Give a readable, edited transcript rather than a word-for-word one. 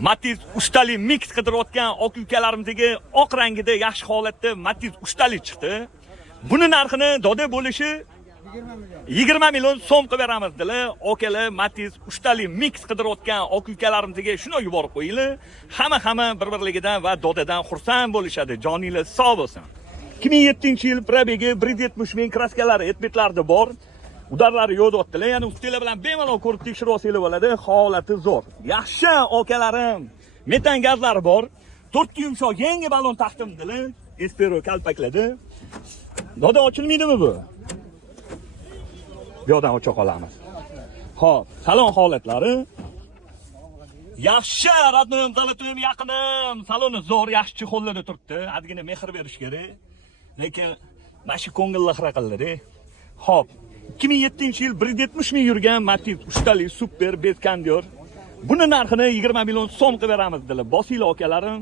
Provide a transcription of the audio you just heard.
Matiz ustali mix qidirayotgan aka ukalarimizga oq rangida yaxshi holatda Matiz ustali chiqdi. Buni narxini doda bo'lishi 20 million so'm qilib beramiz dedilar. Okalar Matiz ustali mix qidirayotgan aka ukalarimizga shuni yuborib qo'yinglar. Hamma bir-birligidan va dodadan xursand bo'lishadi. Joninglar sog' bo'lsin. 2007-yil probegi 170 ming kraskalari etbetlarda bor. Udarlari yo'q deyaptilar. Ya'ni ustinglar bilan bemalol ko'rib tekshirib olsanglar bo'ladi. Holati zo'r. Yaxshi okalarim. Metan gazlari bor. 4 yumshoq yangi balon taqdim dedilar. Espero kalpakladi. Doda ochilmaydimi bu? Bu yoqdan ocha qolamiz. Xo'p, salon holatlari. Yaxshi, radnoyim, zalatim, yaqinim. Saloni zo'r, yaxshi chexollarda turibdi. Ozgina mehr berish kerak. Lekin mana shu ko'ngilli xiraqillar. Xo'p, 2007-yil 170 ming yurgan Matiz ustali super bez kondyor. Buni narxini 20 million so'm qilib beramiz dedilar. Bosinglar okalarim.